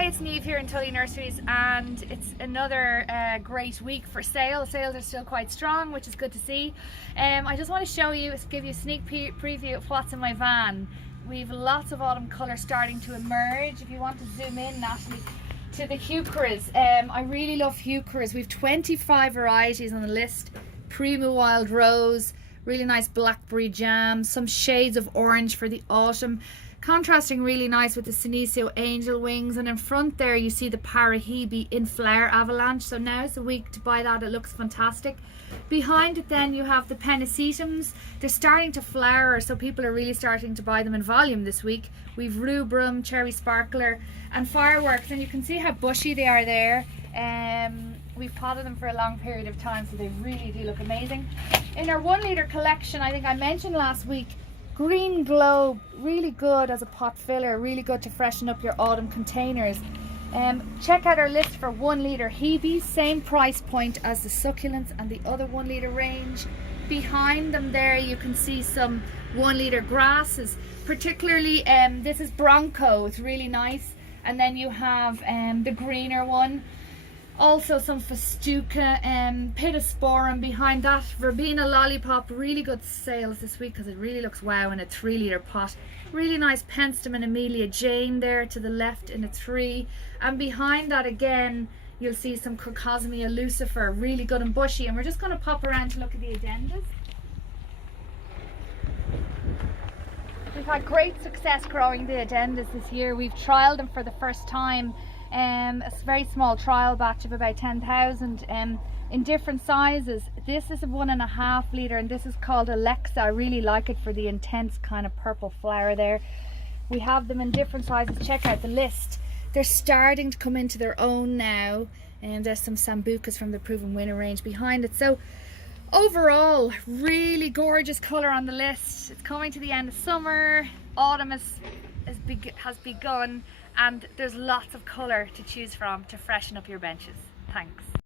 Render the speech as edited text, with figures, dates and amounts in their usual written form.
Hi, it's Niamh here in Tully Nurseries, and it's another great week for sales. Sales are still quite strong, which is good to see. I just want to show you, give you a sneak preview of what's in my van. We've lots of autumn colour starting to emerge. If you want to zoom in, Natalie, to the heucheras. I really love heucheras. We've 25 varieties on the list. Prima Wild Rose, really nice blackberry jam, some shades of orange for the autumn. Contrasting really nice with the Senecio Angel Wings, and in front there you see the Parahebe in Flower Avalanche. So now is the week to buy that, it looks fantastic. Behind it then you have the Pennisetums. They're starting to flower, so people are really starting to buy them in volume this week. We've Rubrum, Cherry Sparkler and Fireworks, and you can see how bushy they are there. We've potted them for a long period of time, so they really do look amazing. In our 1 litre collection, I think I mentioned last week, Green Globe, really good as a pot filler, really good to freshen up your autumn containers. Check out our list for 1 litre Hebe, same price point as the succulents and the other 1 litre range. Behind them there you can see some 1 litre grasses, particularly this is Bronco, it's really nice. And then you have the greener one. Also some Festuca, Pittosporum behind that. Verbena Lollipop, really good sales this week because it really looks wow in a 3 litre pot. Really nice Penstemon and Amelia Jane there to the left in a 3. And behind that again, you'll see some Crocosmia Lucifer, really good and bushy. And we're just going to pop around to look at the addendas. We've had great success growing the addendas this year. We've trialled them for the first time. A very small trial batch of about 10,000 in different sizes. This is a 1.5 litre, and this is called Alexa. I really like it for the intense kind of purple flower there. We have them in different sizes. Check out the list. They're starting to come into their own now, and there's some Sambucas from the Proven Winner range behind it. So overall, really gorgeous colour on the list. It's coming to the end of summer. Autumn has begun, and there's lots of colour to choose from to freshen up your benches. Thanks.